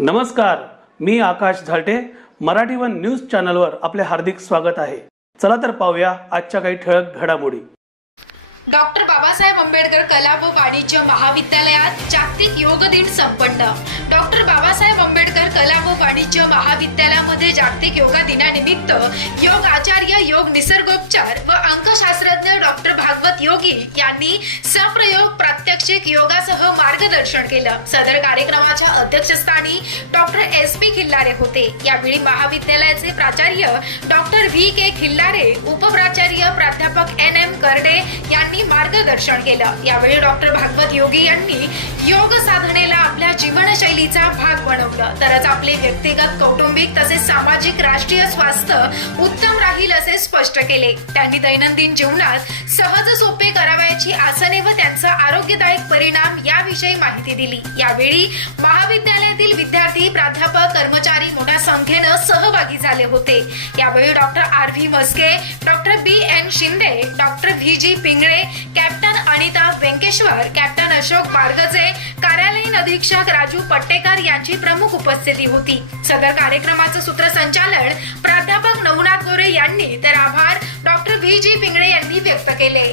नमस्कार मी Akash झालटे. Marathi one news चॅनलवर आपले हार्दिक स्वागत आहे. चला तर पाहूया आजच्या काही ठळक घडामोडी. डॉक्टर बाबासाहेब आंबेडकर कला व वाणिज्य महाविद्यालयात जागतिक योग दिन संपन्न. डॉक्टर बाबासाहेब आंबेडकर कला व वाणिज्य महाविद्यालयामध्ये जागतिक योगा दिनानिमित्त योग आचार्य योग निसर्गोपचार व अंकशास्त्रज्ञ डॉक्टर भागवत योगी यांनी सप्रयोग प्रात्यक्षिक योगासह मार्गदर्शन केलं. सदर कार्यक्रमाच्या अध्यक्षस्थानी डॉक्टर एस पी खिल्लारे होते. यावेळी महाविद्यालयाचे प्राचार्य डॉक्टर व्ही के खिल्लारे उपप्राचार्य प्राध्यापक एन एम करडे यांनी मार्गदर्शन केलं. यावेळी डॉक्टर भागवत योगी यांनी योग साधनेला आपल्या जीवनशैलीचा भाग बनवलं. तरच आपले व्यक्तिगत कौटुंबिक तसेच सामाजिक राष्ट्रीय स्वास्थ्य उत्तम राहील असे स्पष्ट केले. त्यांनी दैनंदिन जीवनात सहज सोपे करावे करण्याची आसने व त्यांचा आरोग्यदायक परिणाम याविषयी माहिती दिली. यावेळी महाविद्यालयातील विद्यार्थी प्राध्यापक कर्मचारी मोठ्या संख्येनं सहभागी झाले होते. यावेळी doctor R V Maske doctor B N Shinde doctor V G Pingale captain Anita Vyankeshwar captain Ashok Margaje कार्यालयीन अधीक्षक राजू पट्टेकर यांची प्रमुख उपस्थिती होती. सदर कार्यक्रमाचं सूत्रसंचालन प्राध्यापक नवनाथ गोरे यांनी तर आभार डॉक्टर व्ही जी पिंगळे यांनी व्यक्त केले.